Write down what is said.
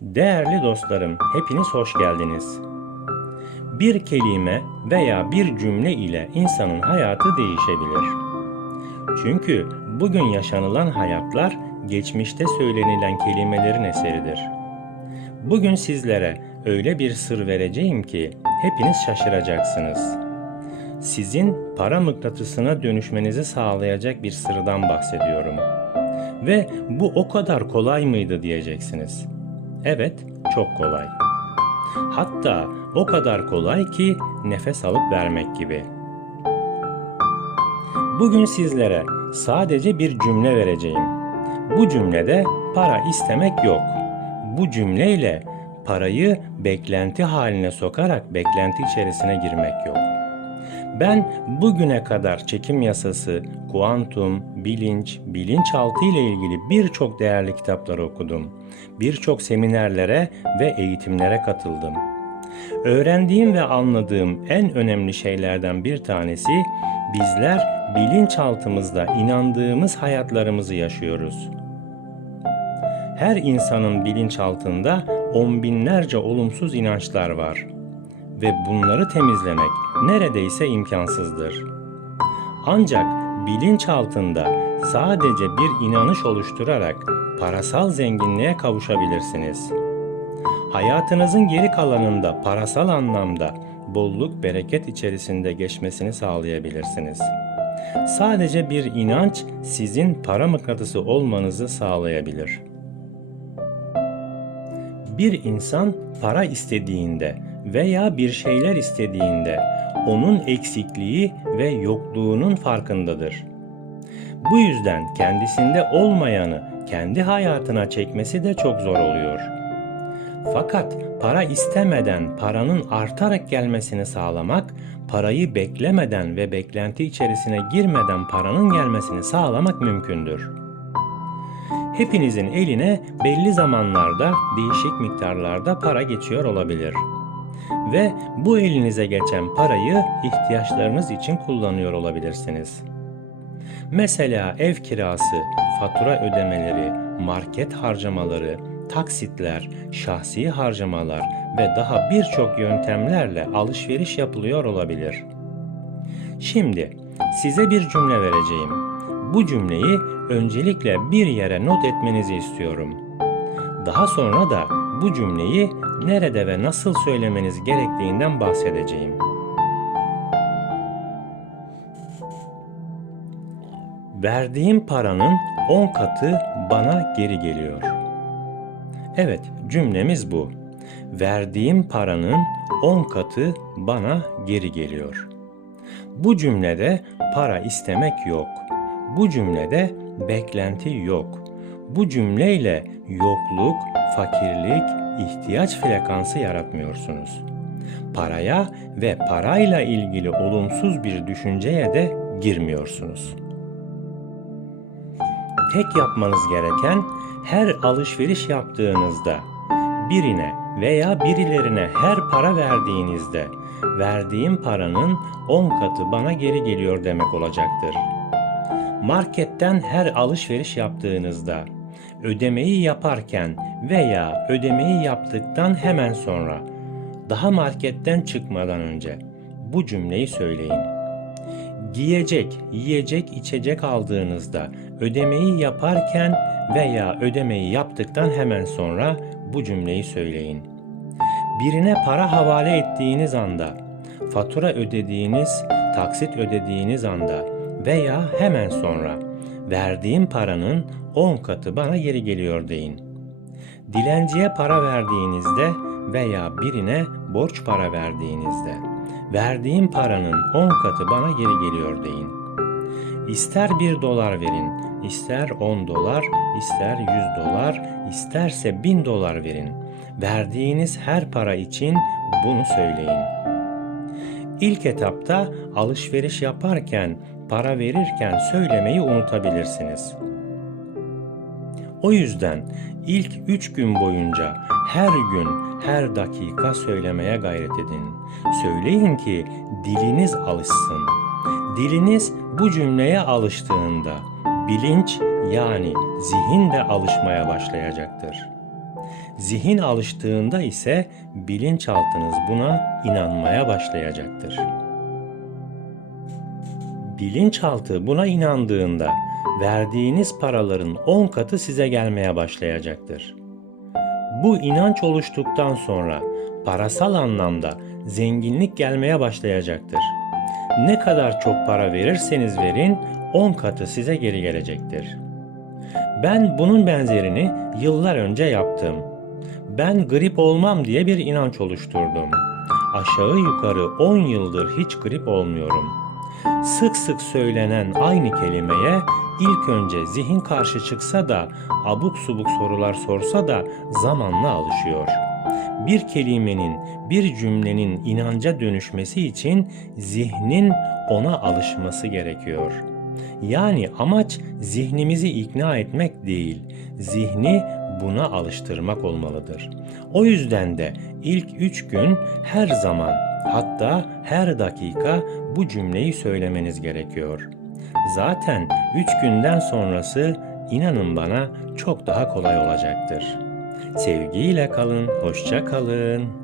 Değerli dostlarım, hepiniz hoş geldiniz. Bir kelime veya bir cümle ile insanın hayatı değişebilir. Çünkü bugün yaşanılan hayatlar geçmişte söylenilen kelimelerin eseridir. Bugün sizlere öyle bir sır vereceğim ki hepiniz şaşıracaksınız. Sizin para mıknatısına dönüşmenizi sağlayacak bir sırdan bahsediyorum. Ve bu o kadar kolay mıydı diyeceksiniz. Evet, çok kolay. Hatta o kadar kolay ki nefes alıp vermek gibi. Bugün sizlere sadece bir cümle vereceğim. Bu cümlede para istemek yok. Bu cümleyle parayı beklenti haline sokarak beklenti içerisine girmek yok. Ben bugüne kadar çekim yasası, kuantum, bilinç, bilinçaltı ile ilgili birçok değerli kitaplar okudum. Birçok seminerlere ve eğitimlere katıldım. Öğrendiğim ve anladığım en önemli şeylerden bir tanesi bizler bilinçaltımızda inandığımız hayatlarımızı yaşıyoruz. Her insanın bilinçaltında on binlerce olumsuz inançlar var ve bunları temizlemek neredeyse imkansızdır. Ancak bilinçaltında sadece bir inanış oluşturarak parasal zenginliğe kavuşabilirsiniz. Hayatınızın geri kalanında parasal anlamda bolluk bereket içerisinde geçmesini sağlayabilirsiniz. Sadece bir inanç sizin para mıknatısı olmanızı sağlayabilir. Bir insan para istediğinde veya bir şeyler istediğinde onun eksikliği ve yokluğunun farkındadır. Bu yüzden kendisinde olmayanı kendi hayatına çekmesi de çok zor oluyor. Fakat para istemeden paranın artarak gelmesini sağlamak, parayı beklemeden ve beklenti içerisine girmeden paranın gelmesini sağlamak mümkündür. Hepinizin eline belli zamanlarda değişik miktarlarda para geçiyor olabilir. Ve bu elinize geçen parayı ihtiyaçlarınız için kullanıyor olabilirsiniz. Mesela ev kirası, fatura ödemeleri, market harcamaları, taksitler, şahsi harcamalar ve daha birçok yöntemlerle alışveriş yapılıyor olabilir. Şimdi size bir cümle vereceğim. Bu cümleyi öncelikle bir yere not etmenizi istiyorum. Daha sonra da bu cümleyi nerede ve nasıl söylemeniz gerektiğinden bahsedeceğim. Verdiğim paranın 10 katı bana geri geliyor. Evet, cümlemiz bu. Verdiğim paranın 10 katı bana geri geliyor. Bu cümlede para istemek yok. Bu cümlede beklenti yok. Bu cümleyle yokluk, fakirlik, ihtiyaç frekansı yaratmıyorsunuz. Paraya ve parayla ilgili olumsuz bir düşünceye de girmiyorsunuz. Tek yapmanız gereken her alışveriş yaptığınızda birine veya birilerine her para verdiğinizde verdiğim paranın 10 katı bana geri geliyor demek olacaktır. Marketten her alışveriş yaptığınızda ödemeyi yaparken veya ödemeyi yaptıktan hemen sonra daha marketten çıkmadan önce bu cümleyi söyleyin. Giyecek, yiyecek, içecek aldığınızda ödemeyi yaparken veya ödemeyi yaptıktan hemen sonra bu cümleyi söyleyin. Birine para havale ettiğiniz anda, fatura ödediğiniz, taksit ödediğiniz anda veya hemen sonra verdiğim paranın 10 katı bana geri geliyor deyin. Dilenciye para verdiğinizde veya birine borç para verdiğinizde verdiğim paranın 10 katı bana geri geliyor deyin. İster 1 dolar verin, ister 10 dolar, ister 100 dolar, isterse 1000 dolar verin. Verdiğiniz her para için bunu söyleyin. İlk etapta alışveriş yaparken, para verirken söylemeyi unutabilirsiniz. O yüzden ilk üç gün boyunca her gün, her dakika söylemeye gayret edin. Söyleyin ki diliniz alışsın. Diliniz bu cümleye alıştığında bilinç yani zihin de alışmaya başlayacaktır. Zihin alıştığında ise bilinçaltınız buna inanmaya başlayacaktır. Bilinçaltı buna inandığında verdiğiniz paraların 10 katı size gelmeye başlayacaktır. Bu inanç oluştuktan sonra parasal anlamda zenginlik gelmeye başlayacaktır. Ne kadar çok para verirseniz verin 10 katı size geri gelecektir. Ben bunun benzerini yıllar önce yaptım. Ben grip olmam diye bir inanç oluşturdum. Aşağı yukarı 10 yıldır hiç grip olmuyorum. Sık sık söylenen aynı kelimeye ilk önce zihin karşı çıksa da abuk subuk sorular sorsa da zamanla alışıyor. Bir kelimenin, bir cümlenin inanca dönüşmesi için zihnin ona alışması gerekiyor. Yani amaç zihnimizi ikna etmek değil, zihni buna alıştırmak olmalıdır. O yüzden de ilk üç gün her zaman hatta her dakika bu cümleyi söylemeniz gerekiyor. Zaten üç günden sonrası inanın bana çok daha kolay olacaktır. Sevgiyle kalın, hoşça kalın.